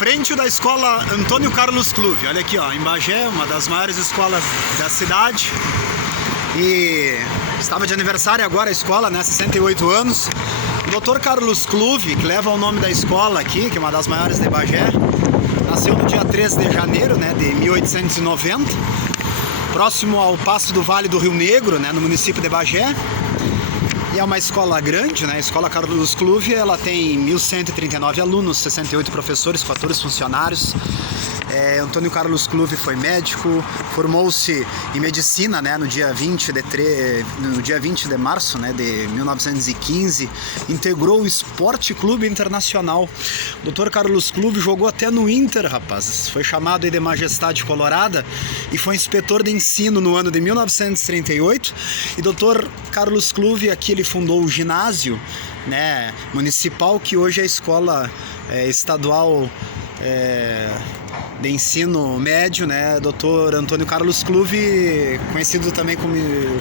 frente da escola Antônio Carlos Clube. Olha aqui, ó, em Bagé, uma das maiores escolas da cidade. E estava de aniversário agora a escola, né? 68 anos. O Dr. Carlos Clube, que leva o nome da escola aqui, que é uma das maiores de Bagé, nasceu no dia 13 de janeiro, né, de 1890, próximo ao Passo do Vale do Rio Negro, né, no município de Bagé. E é uma escola grande, né? A escola Carlos Clube, ela tem 1.139 alunos, 68 professores, 14 funcionários. Antônio Carlos Clube foi médico, formou-se em medicina, né, no dia 20 de março, né, de 1915, integrou o Esporte Clube Internacional. O Dr. Carlos Clube jogou até no Inter, rapazes. Foi chamado aí de Majestade Colorada e foi inspetor de ensino no ano de 1938. E Dr. Carlos Clube, aqui ele fundou o ginásio, né, municipal, que hoje é a escola estadual de ensino médio, né, Dr. Antônio Carlos Clube, conhecido também como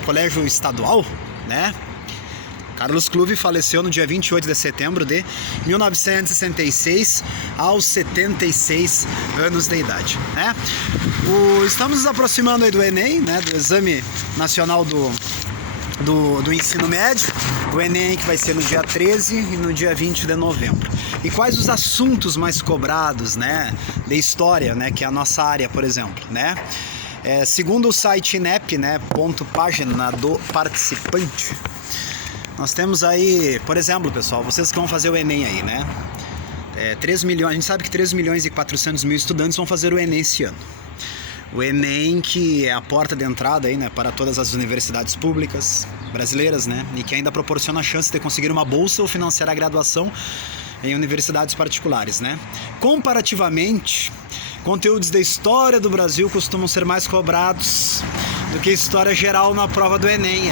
Colégio Estadual, né? Carlos Clube faleceu no dia 28 de setembro de 1966, aos 76 anos de idade, né? Estamos nos aproximando aí do Enem, né, do Exame Nacional do ensino médio, o Enem, que vai ser no dia 13 e no dia 20 de novembro. E quais os assuntos mais cobrados, né, de história, né, que é a nossa área, por exemplo, né? Segundo o site INEP, né, ponto página do participante, nós temos aí, por exemplo, pessoal, vocês que vão fazer o Enem aí, né? 3 milhões, a gente sabe que 3 milhões e 400 mil estudantes vão fazer o Enem esse ano. O Enem, que é a porta de entrada aí, né, para todas as universidades públicas brasileiras, né, e que ainda proporciona a chance de conseguir uma bolsa ou financiar a graduação em universidades particulares, né. Comparativamente, conteúdos da história do Brasil costumam ser mais cobrados do que história geral na prova do Enem.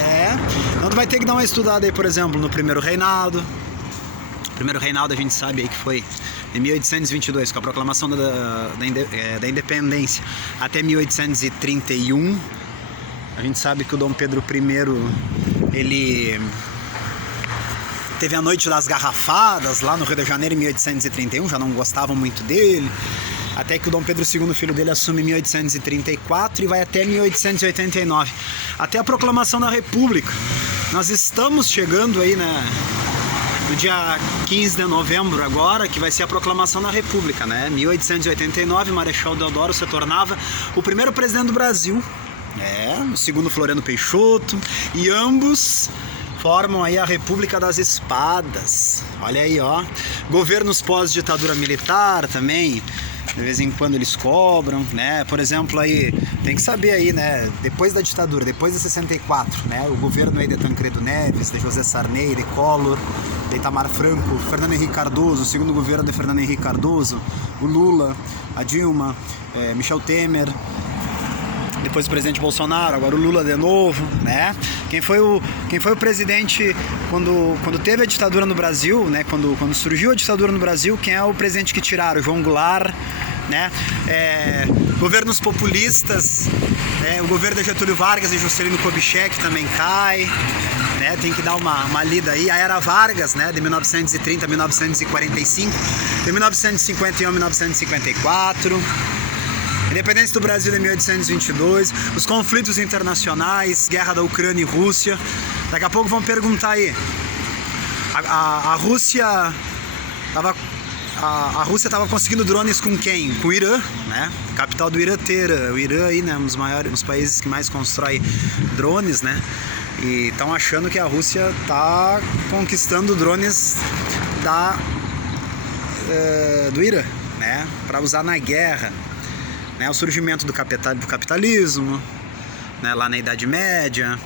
Então tu vai ter que dar uma estudada aí, por exemplo, no primeiro reinado. O primeiro reinado a gente sabe aí que foi em 1822, com a proclamação da independência, até 1831. A gente sabe que o Dom Pedro I, ele teve a Noite das Garrafadas lá no Rio de Janeiro em 1831, já não gostavam muito dele, até que o Dom Pedro II, filho dele, assume em 1834 e vai até 1889, até a proclamação da República. Nós estamos chegando aí, né, no dia 15 de novembro agora, que vai ser a proclamação da República, né? 1889, Marechal Deodoro se tornava o primeiro presidente do Brasil, o segundo Floriano Peixoto, e ambos formam aí a República das Espadas. Olha aí, ó. Governos pós-ditadura militar também, de vez em quando eles cobram, né? Por exemplo, aí, tem que saber aí, né? Depois da ditadura, depois de 64, né? O governo aí de Tancredo Neves, de José Sarney, de Collor, de Itamar Franco, Fernando Henrique Cardoso, o segundo governo de Fernando Henrique Cardoso, o Lula, a Dilma, Michel Temer, depois o presidente Bolsonaro, agora o Lula de novo, né? Quem foi o presidente quando teve a ditadura no Brasil, né? Quando surgiu a ditadura no Brasil, quem é o presidente que tiraram? João Goulart, né? Governos populistas, o governo de Getúlio Vargas e Juscelino Kubitschek também cai, né? Tem que dar uma lida aí. A Era Vargas, né? De 1930 a 1945, de 1951 a 1954. Independência do Brasil em 1822, os conflitos internacionais, guerra da Ucrânia e Rússia. Daqui a pouco vão perguntar aí, a Rússia estava conseguindo drones com quem? Com o Irã, né? Capital do Irã, Teherã. O Irã aí, né, um dos países que mais constrói drones, né? E estão achando que a Rússia está conquistando drones do Irã, né? Para usar na guerra. O surgimento do capitalismo, né, lá na Idade Média,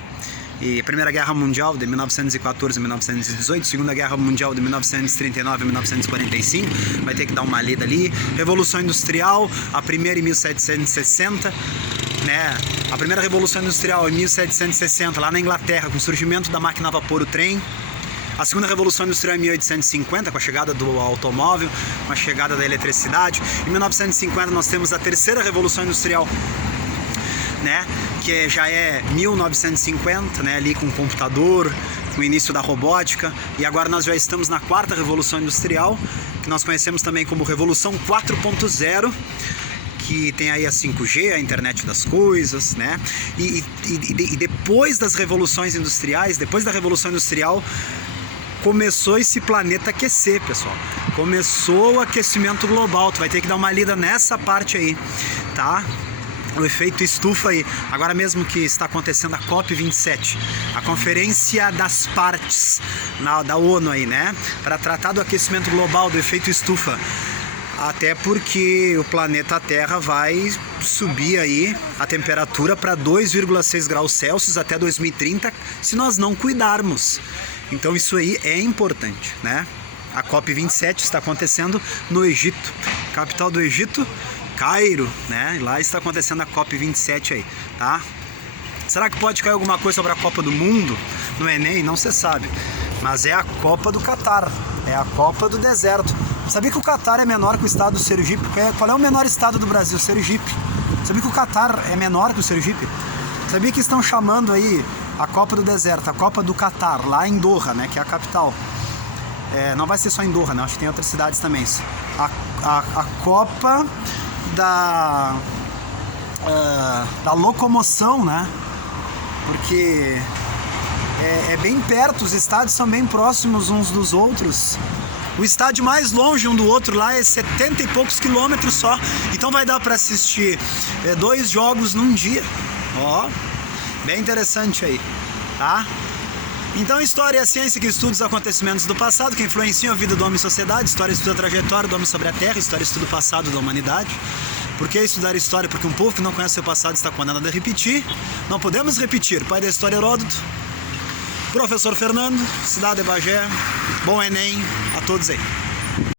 e Primeira Guerra Mundial de 1914 a 1918, Segunda Guerra Mundial de 1939 a 1945, vai ter que dar uma lida ali. Revolução Industrial, a primeira em 1760, né, a primeira Revolução Industrial em 1760, lá na Inglaterra, com o surgimento da máquina a vapor, o trem. A segunda Revolução Industrial em 1850, com a chegada do automóvel, com a chegada da eletricidade. Em 1950 nós temos a terceira Revolução Industrial, né, que já é 1950, né, ali com computador, o início da robótica, e agora nós já estamos na quarta revolução industrial, que nós conhecemos também como Revolução 4.0, que tem aí a 5G, a internet das coisas, né? E depois das revoluções industriais, depois da Revolução Industrial, começou esse planeta aquecer, pessoal. Começou o aquecimento global. Tu vai ter que dar uma lida nessa parte aí, tá? O efeito estufa aí. Agora mesmo que está acontecendo a COP27, a Conferência das Partes da ONU aí, né? Para tratar do aquecimento global, do efeito estufa. Até porque o planeta Terra vai subir aí a temperatura para 2,6 graus Celsius até 2030, se nós não cuidarmos. Então isso aí é importante, né? A COP27 está acontecendo no Egito, capital do Egito, Cairo, né? E lá está acontecendo a COP27 aí, tá? Será que pode cair alguma coisa sobre a Copa do Mundo no Enem? Não se sabe. Mas é a Copa do Catar, é a Copa do Deserto. Sabia que o Catar é menor que o estado do Sergipe? Qual é o menor estado do Brasil? Sergipe. Sabia que o Catar é menor que o Sergipe? Sabia que estão chamando aí a Copa do Deserto, a Copa do Catar, lá em Doha, né? Que é a capital. Não vai ser só em Doha, né? Acho que tem outras cidades também. A Copa da locomoção, né? Porque é bem perto, os estádios são bem próximos uns dos outros. O estádio mais longe um do outro lá é 70 e poucos quilômetros só. Então vai dar para assistir 2 jogos num dia. Ó, bem interessante aí, tá? Então, história é a ciência que estuda os acontecimentos do passado, que influenciam a vida do homem e sociedade. História estuda a trajetória do homem sobre a Terra. História estuda o passado da humanidade. Por que estudar história? Porque um povo que não conhece seu passado está condenado a repetir. Não podemos repetir. Pai da história, Heródoto. Professor Fernando, Cidade de Bagé. Bom Enem a todos aí.